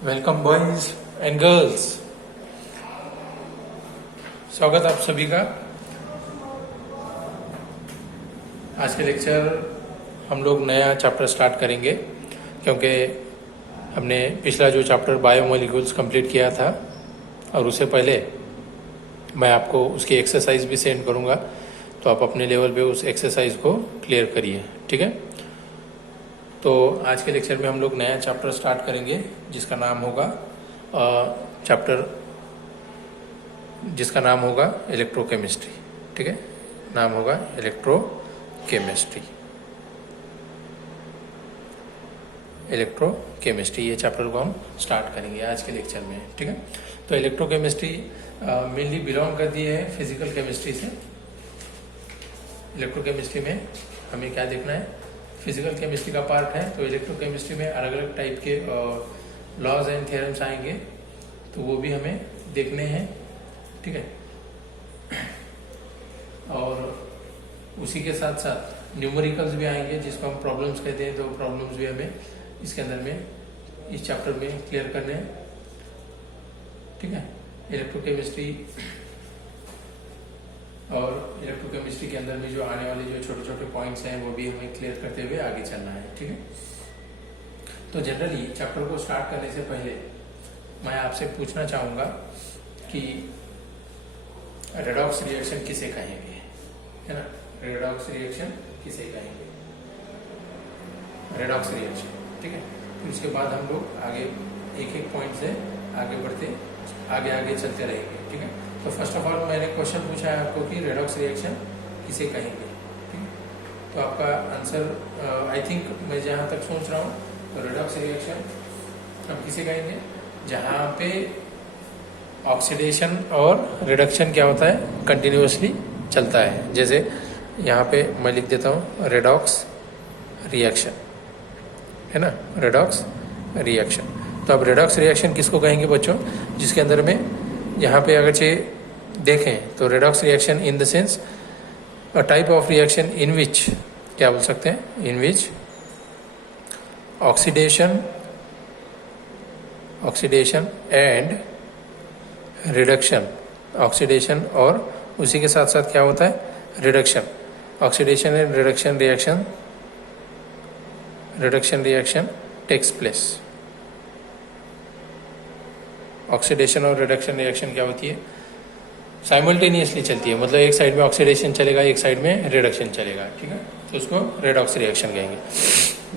Welcome boys and girls. स्वागत आप सभी का। आज के लेक्चर हम लोग नया चैप्टर स्टार्ट करेंगे क्योंकि हमने पिछला जो चैप्टर बायोमोलिक्यूल्स कंप्लीट किया था और उससे पहले मैं आपको उसकी एक्सरसाइज भी सेंड करूंगा, तो आप अपने लेवल पे उस एक्सरसाइज को क्लियर करिए, ठीक है। तो आज के लेक्चर में हम लोग नया चैप्टर स्टार्ट करेंगे जिसका नाम होगा इलेक्ट्रोकेमिस्ट्री, ठीक है। नाम होगा इलेक्ट्रोकेमिस्ट्री। ये चैप्टर को हम स्टार्ट करेंगे आज के लेक्चर में, ठीक है। तो इलेक्ट्रोकेमिस्ट्री मेनली बिलोंग करती है फिजिकल केमिस्ट्री से। इलेक्ट्रोकेमिस्ट्री में हमें क्या देखना है, फिजिकल केमिस्ट्री का पार्ट है, तो इलेक्ट्रोकेमिस्ट्री में अलग अलग टाइप के लॉज एंड थ्योरम्स आएंगे, तो वो भी हमें देखने हैं, ठीक है। और उसी के साथ साथ न्यूमेरिकल्स भी आएंगे जिसको हम प्रॉब्लम्स कहते हैं, तो प्रॉब्लम्स भी हमें इसके अंदर में इस चैप्टर में क्लियर करने हैं, ठीक है। इलेक्ट्रोकेमिस्ट्री और इलेक्ट्रोकेमिस्ट्री के अंदर में जो आने वाले जो छोटे छोटे पॉइंट्स हैं वो भी हमें क्लियर करते हुए आगे चलना है, ठीक है। तो जनरली चैप्टर को स्टार्ट करने से पहले मैं आपसे पूछना चाहूँगा कि रेडॉक्स रिएक्शन किसे कहेंगे, है ना। रेडॉक्स रिएक्शन किसे कहेंगे, रेडॉक्स रिएक्शन, ठीक है। फिर उसके बाद हम लोग आगे एक एक पॉइंट से आगे बढ़ते आगे चलते रहेंगे, ठीक है। तो फर्स्ट ऑफ ऑल मैंने क्वेश्चन पूछा है आपको कि रेडॉक्स रिएक्शन किसे कहेंगे, ठीक है। तो आपका आंसर आई थिंक मैं जहाँ तक सोच रहा हूँ, तो रेडॉक्स रिएक्शन हम किसे कहेंगे जहाँ पे ऑक्सीडेशन और रिडक्शन क्या होता है, कंटिन्यूअसली चलता है। जैसे यहाँ पे मैं लिख देता हूँ रेडॉक्स रिएक्शन, है ना, रेडॉक्स रिएक्शन। तो अब रेडॉक्स रिएक्शन किसको कहेंगे बच्चों, जिसके अंदर में यहाँ पे अगर देखें तो redox reaction in the sense a type of reaction in which, क्या बोल सकते हैं, in which oxidation and reduction, oxidation और उसी के साथ साथ क्या होता है, reduction, oxidation and reduction reaction takes place. Oxidation और रिडक्शन रिएक्शन क्या होती है, साइमल्टेनियसली चलती है, मतलब एक साइड में ऑक्सीडेशन चलेगा, एक साइड में रिडक्शन चलेगा, ठीक है। तो उसको रेडॉक्स रिएक्शन कहेंगे।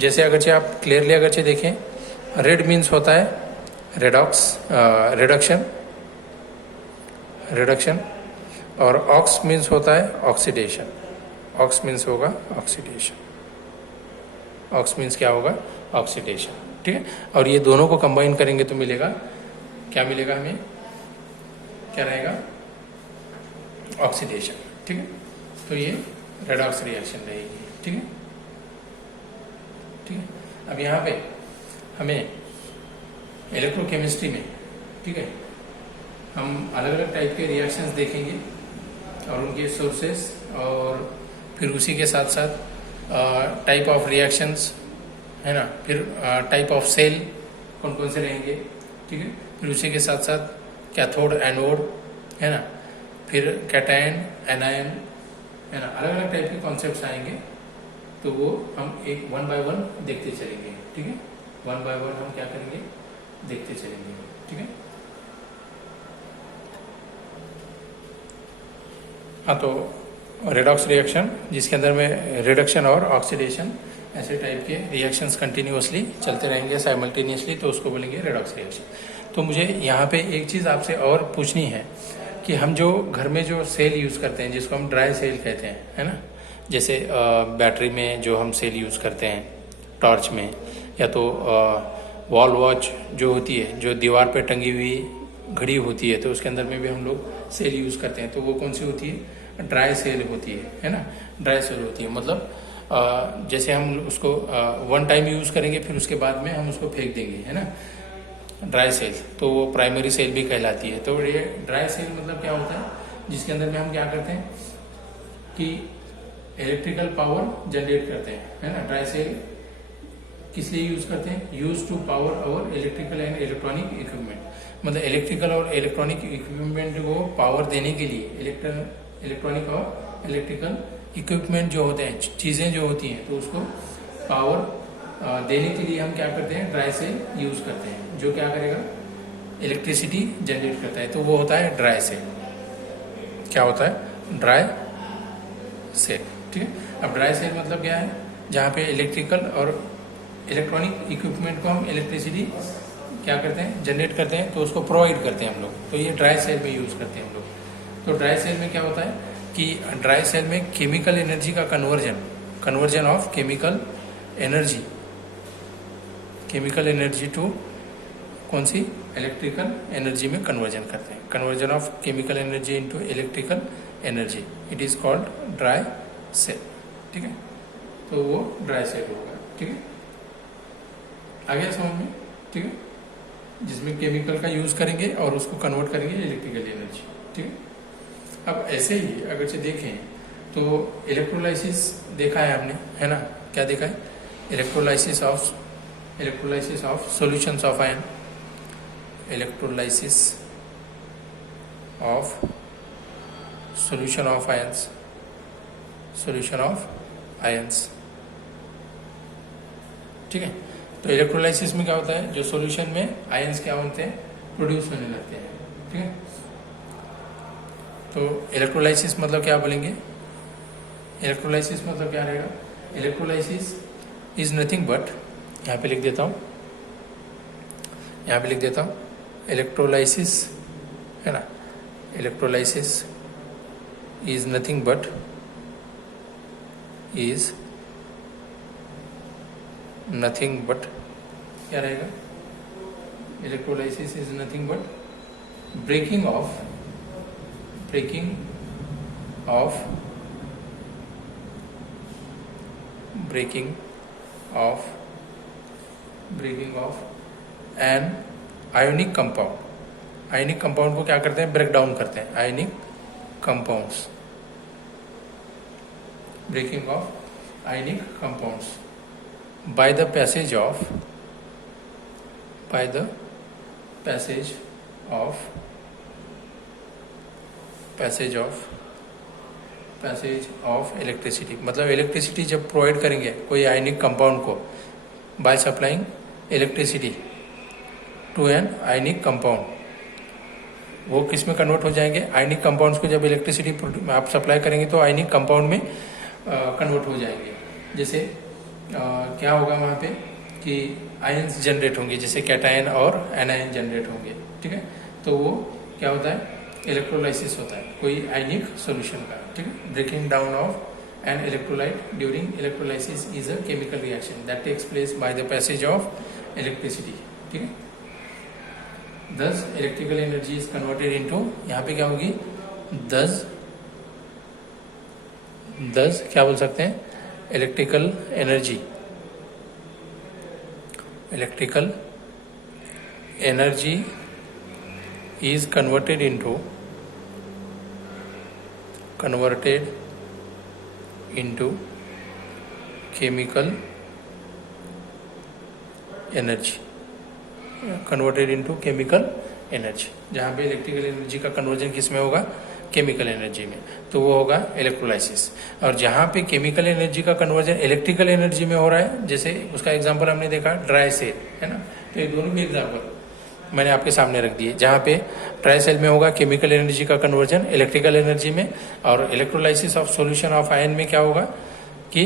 जैसे अगरचे आप क्लियरली अगरचे देखें, रेड मीन्स होता है रिडक्शन और ऑक्स मीन्स होता है ऑक्सीडेशन। ऑक्स मीन्स होगा ऑक्सीडेशन, ऑक्स मीन्स क्या होगा, ऑक्सीडेशन, ठीक है। और ये दोनों को कंबाइन करेंगे तो मिलेगा, क्या मिलेगा हमें, क्या रहेगा, ऑक्सीडेशन, ठीक है। तो ये रेडॉक्स रिएक्शन रहेगी, ठीक है, ठीक है। अब यहाँ पे हमें इलेक्ट्रोकेमिस्ट्री में, ठीक है, हम अलग अलग टाइप के रिएक्शंस देखेंगे और उनके सोर्सेस, और फिर उसी के साथ साथ टाइप ऑफ रिएक्शंस, है ना, फिर टाइप ऑफ सेल कौन कौन से रहेंगे, ठीक है। फिर उसी के साथ साथ कैथोड एनोड, है ना, फिर कैटायन एनायन, है ना, अलग अलग टाइप के कॉन्सेप्ट्स आएंगे, तो वो हम एक वन बाय वन देखते चलेंगे, ठीक है। वन बाय वन हम क्या करेंगे, देखते चलेंगे, ठीक है। हाँ, तो रेडॉक्स रिएक्शन जिसके अंदर में रिडक्शन और ऑक्सीडेशन ऐसे टाइप के रिएक्शंस कंटिन्यूअसली चलते रहेंगे साइमल्टेनियसली, तो उसको बोलेंगे रेडॉक्स रिएक्शन। तो मुझे यहाँ पे एक चीज़ आपसे और पूछनी है कि हम जो घर में जो सेल यूज़ करते हैं, जिसको हम ड्राई सेल कहते हैं, है ना, जैसे बैटरी में जो हम सेल यूज़ करते हैं, टॉर्च में, या तो वॉल वॉच जो होती है, जो दीवार पे टंगी हुई घड़ी होती है, तो उसके अंदर में भी हम लोग सेल यूज़ करते हैं, तो वो कौन सी होती है, ड्राई सेल होती है ना, ड्राई सेल होती है। मतलब जैसे हम उसको वन टाइम यूज़ करेंगे, फिर उसके बाद में हम उसको फेंक देंगे, है ना, ड्राई सेल, तो वो प्राइमरी सेल भी कहलाती है। तो ये ड्राई सेल मतलब क्या होता है, जिसके अंदर में हम क्या करते हैं कि इलेक्ट्रिकल पावर जनरेट करते हैं, है ना। ड्राई सेल किस लिए यूज करते हैं? Use to power our electrical and electronic equipment. मतलब इलेक्ट्रिकल और इलेक्ट्रॉनिक इक्विपमेंट को पावर देने के लिए इलेक्ट्रॉनिक और इलेक्ट्रिकल इक्विपमेंट जो होते हैं, चीजें जो होती हैं, तो उसको पावर देने के लिए हम क्या करते हैं? ड्राई सेल यूज करते हैं, जो क्या करेगा? इलेक्ट्रिसिटी जनरेट करता है। तो वो होता है ड्राई सेल। क्या होता है? Dry cell. ठीक है। अब ड्राई सेल मतलब क्या है? जहाँ पे इलेक्ट्रिकल और इलेक्ट्रॉनिक इक्विपमेंट को हम इलेक्ट्रिसिटी क्या करते हैं? जनरेट करते हैं, तो उसको प्रोवाइड करते हैं हम लोग। तो ये ड्राई सेल में यूज करते हैं हम लोग। तो ड्राई सेल में क्या होता है कि ड्राई सेल में केमिकल एनर्जी का conversion of chemical energy to कौन सी? इलेक्ट्रिकल एनर्जी में कन्वर्जन करते हैं। Conversion of chemical energy into electrical energy, it is called dry cell. ठीक है। तो वो ड्राई सेल होगा। ठीक है, आ गया समझ में? ठीक है, जिसमें केमिकल का यूज करेंगे और उसको कन्वर्ट करेंगे इलेक्ट्रिकल एनर्जी। ठीक है। अब ऐसे ही अगर से देखें तो इलेक्ट्रोलाइसिस देखा है हमने, है ना? क्या देखा है? Electrolysis of solutions of ion, electrolysis of solution of ions. ठीक है। तो इलेक्ट्रोलाइसिस में क्या होता है? जो सॉल्यूशन में आयंस क्या होते हैं? प्रोड्यूस होने लगते हैं। ठीक है। तो इलेक्ट्रोलाइसिस मतलब क्या बोलेंगे? इलेक्ट्रोलाइसिस मतलब क्या रहेगा? इलेक्ट्रोलाइसिस इज नथिंग बट, यहाँ पे लिख देता हूँ, इलेक्ट्रोलाइसिस, है ना? इलेक्ट्रोलाइसिस इज नथिंग बट क्या रहेगा? Electrolysis is nothing but breaking of an ionic compound. Ionic compound को क्या करते हैं? ब्रेक डाउन करते हैं। Ionic compounds, breaking of ionic compounds by the passage of electricity. मतलब इलेक्ट्रिसिटी जब प्रोवाइड करेंगे कोई आयनिक कंपाउंड को, by supplying electricity to an ionic compound, वो किस में कन्वर्ट हो जाएंगे? आयनिक कंपाउंड्स को जब इलेक्ट्रिसिटी आप सप्लाई करेंगे तो आयनिक कंपाउंड में कन्वर्ट हो जाएंगे। जैसे क्या होगा वहाँ पे कि आयंस जनरेट होंगे, जैसे कैटायन और एनायन जनरेट होंगे। ठीक है। तो वो क्या होता है? इलेक्ट्रोलाइसिस होता है कोई आयनिक सॉल्यूशन का। ठीक है। Breaking down of an electrolyte during electrolysis is a chemical reaction that takes place by the passage of electricity. ठीक है। Thus electrical energy is converted into, यहाँ पे क्या होगी? दस क्या बोल सकते हैं? Electrical energy is converted into chemical energy, जहाँ पे इलेक्ट्रिकल एनर्जी का कन्वर्जन किस में होगा? केमिकल एनर्जी में। तो वो होगा इलेक्ट्रोलाइसिस। और जहाँ पे केमिकल एनर्जी का कन्वर्जन इलेक्ट्रिकल एनर्जी में हो रहा है, जैसे उसका एग्जांपल हमने देखा ड्राई सेल, है ना? तो ये दोनों भी एग्जांपल मैंने आपके सामने रख दिए। जहाँ पे ड्राई सेल में होगा केमिकल एनर्जी का कन्वर्जन इलेक्ट्रिकल एनर्जी में, और electrolysis of solution of ion में क्या होगा कि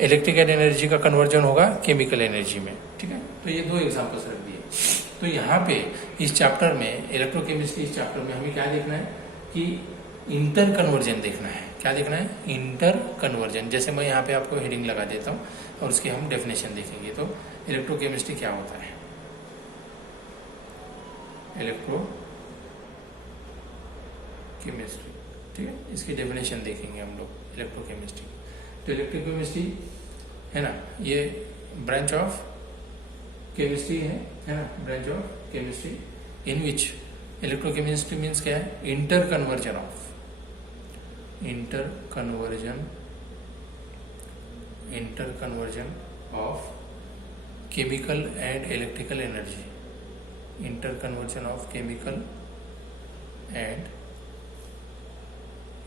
इलेक्ट्रिकल एनर्जी का कन्वर्जन होगा केमिकल एनर्जी में। ठीक है। तो ये दो एग्जाम्पल्स रख दिए। तो यहाँ पे इस चैप्टर में, इलेक्ट्रोकेमिस्ट्री इस चैप्टर में हमें क्या देखना है कि इंटर कन्वर्जन देखना है। क्या देखना है? Inter conversion. जैसे मैं यहाँ पे आपको हेडिंग लगा देता हूँ और उसकी हम डेफिनेशन देखेंगे। तो इलेक्ट्रोकेमिस्ट्री क्या होता है? इलेक्ट्रोकेमिस्ट्री, ठीक है, इसकी डेफिनेशन देखेंगे हम लोग इलेक्ट्रोकेमिस्ट्री। तो इलेक्ट्रोकेमिस्ट्री है ना, ये ब्रांच ऑफ केमिस्ट्री है ना, branch of chemistry in which electrochemistry means क्या है? Inter conversion of chemical and electrical energy, interconversion of chemical and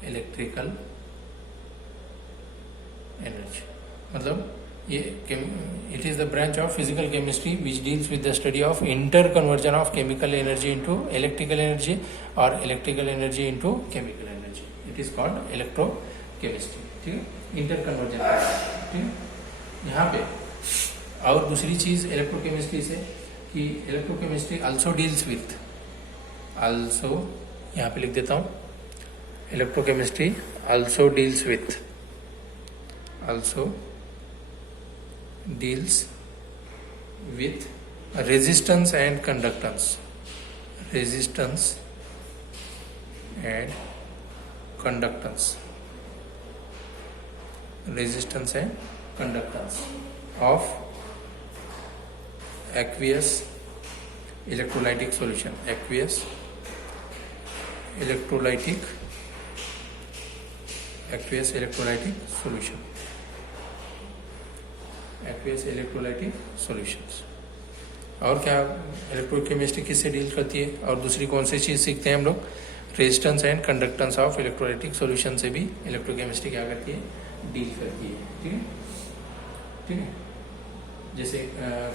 electrical energy. मतलब ये it is the branch of physical chemistry which deals with the study of interconversion of chemical energy into electrical energy or electrical energy into chemical energy. It is called electrochemistry. ठीक है, interconversion, ठीक है. यहाँ पे और दूसरी चीज electrochemistry से कि electrochemistry also deals with, also यहाँ पे लिख देता हूँ, electrochemistry also deals with, also deals with resistance and conductance, resistance and conductance, resistance and conductance of aqueous electrolytic solution, aqueous electrolytic solution, aqueous electrolytic solutions. और क्या electrochemistry किससे deal करती है, और दूसरी कौन सी चीज सीखते हैं हम लोग, resistance and conductance of electrolytic solution से भी इलेक्ट्रोकेमिस्ट्री क्या करती है, डील करती है. ठीक है, ठीक है. जैसे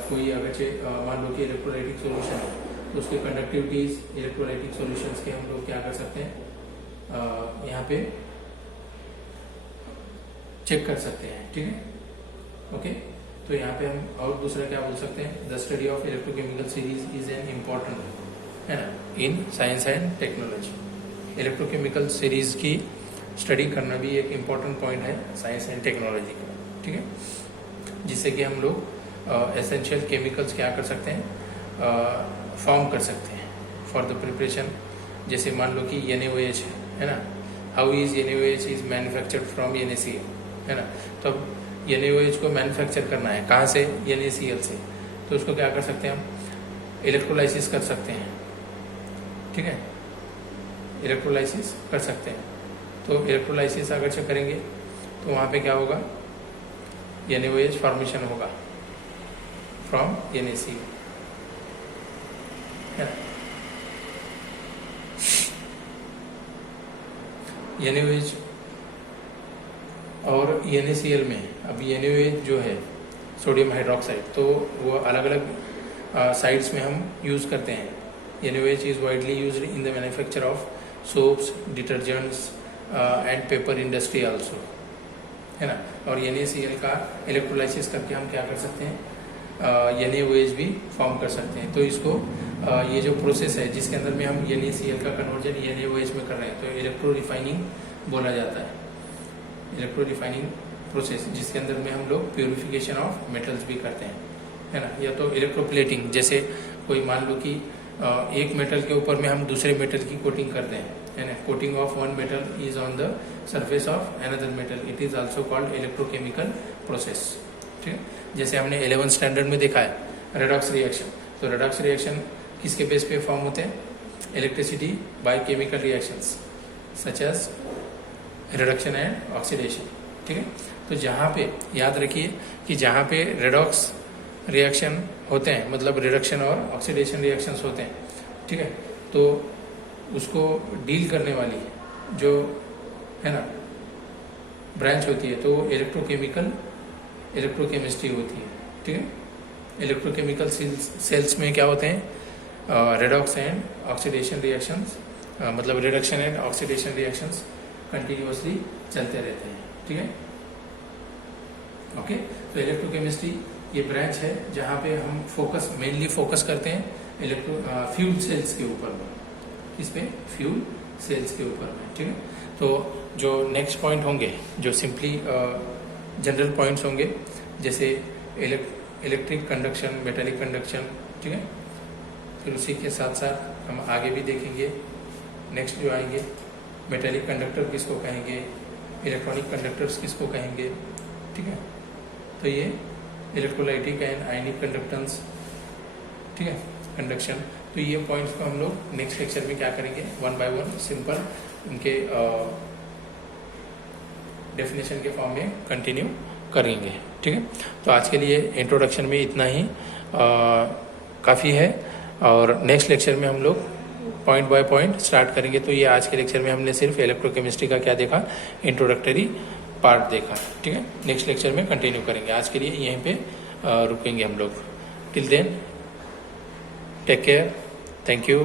कोई अगर मान लो कि इलेक्ट्रोलाइटिक सॉल्यूशन है तो उसके कंडक्टिविटीज इलेक्ट्रोलाइटिक सॉल्यूशंस के हम लोग क्या कर सकते हैं, यहाँ पे चेक कर सकते हैं. ठीक है, ओके. तो यहाँ पे हम और दूसरा क्या बोल सकते हैं, the study of electrochemical series is an important, है ना, in science and technology. Electrochemical series की स्टडी करना भी एक इम्पॉर्टेंट पॉइंट है साइंस एंड टेक्नोलॉजी का. ठीक है, जिससे कि हम लोग एसेंशियल केमिकल्स क्या कर सकते हैं, फॉर्म कर सकते हैं फॉर द प्रिपरेशन. जैसे मान लो कि NaOH है ना, how is NaOH is manufactured from NaCl, है ना. तो अब NaOH को मैन्युफैक्चर करना है कहाँ से, NaCl से. तो उसको क्या कर सकते हैं हम, इलेक्ट्रोलाइसिस कर सकते हैं. ठीक है, इलेक्ट्रोलाइसिस कर सकते हैं. तो इलेक्ट्रोलाइसिस अगर से करेंगे तो वहाँ पे क्या होगा, NaOH फॉर्मेशन होगा फ्रॉम NaCl, है ना. NaOH और NaCl में अब NaOH जो है सोडियम हाइड्रोक्साइड, तो वो अलग अलग साइड्स में हम यूज़ करते हैं. NaOH is widely used in the manufacture of soaps, detergents and paper industry also, है ना. और NaCl का इलेक्ट्रोलाइसिस करके हम क्या कर सकते हैं, NaOH भी फॉर्म कर सकते हैं. तो इसको ये जो प्रोसेस है जिसके अंदर में हम NaCl का कन्वर्जन NaOH में कर रहे हैं, तो इलेक्ट्रो रिफाइनिंग बोला जाता है. इलेक्ट्रो रिफाइनिंग प्रोसेस जिसके अंदर में हम लोग प्योरिफिकेशन ऑफ मेटल्स भी करते हैं, है ना. या तो इलेक्ट्रोप्लेटिंग, जैसे कोई मान लो कि एक मेटल के ऊपर में हम दूसरे मेटल की कोटिंग करते हैं, है ना. Coating of one metal is on the surface of another metal, it is also called electrochemical process. ठीक है, जैसे हमने 11th स्टैंडर्ड में देखा है रेडॉक्स रिएक्शन. तो रेडॉक्स रिएक्शन किसके बेस पे फॉर्म होते हैं, electricity by chemical reactions such as reduction and oxidation. ठीक है, तो जहाँ पे याद रखिए कि जहाँ पे रेडॉक्स रिएक्शन होते हैं मतलब रिडक्शन और ऑक्सीडेशन रिएक्शंस होते हैं, ठीक है, तो उसको डील करने वाली जो है ना ब्रांच होती है तो इलेक्ट्रोकेमिस्ट्री होती है. ठीक है, इलेक्ट्रोकेमिकल सेल्स में क्या होते हैं, रेडॉक्स एंड ऑक्सीडेशन रिएक्शंस, मतलब reduction and oxidation reactions continuously चलते रहते हैं. ठीक है, ओके. तो इलेक्ट्रोकेमिस्ट्री ये ब्रांच है जहाँ पे हम मेनली फोकस करते हैं फ्यूल सेल्स के ऊपर में. इस पे फ्यूल सेल्स के ऊपर में. ठीक है, तो जो नेक्स्ट पॉइंट होंगे जो सिंपली जनरल पॉइंट्स होंगे, जैसे इलेक्ट्रिक कंडक्शन, मेटालिक कंडक्शन. ठीक है, फिर उसी के साथ साथ हम आगे भी देखेंगे. नेक्स्ट जो आएंगे, मेटालिक कंडक्टर किसको कहेंगे, इलेक्ट्रॉनिक कंडक्टर्स किसको कहेंगे. ठीक है, तो ये इलेक्ट्रोलाइटिक एंड आयनिक कंडक्टेंस, ठीक है, कंडक्शन. तो ये पॉइंट्स को हम लोग नेक्स्ट लेक्चर में क्या करेंगे, वन बाय वन सिंपल उनके डेफिनेशन के फॉर्म में कंटिन्यू करेंगे. ठीक है। तो आज के लिए इंट्रोडक्शन में इतना ही काफ़ी है, और नेक्स्ट लेक्चर में हम लोग पॉइंट बाय पॉइंट स्टार्ट करेंगे। तो ये आज के लेक्चर में हमने सिर्फ इलेक्ट्रोकेमिस्ट्री का क्या देखा, इंट्रोडक्टरी पार्ट देखा, ठीक है। नेक्स्ट लेक्चर में कंटिन्यू करेंगे। आज के लिए यहीं पे रुकेंगे हम लोग। Till then take care, thank you.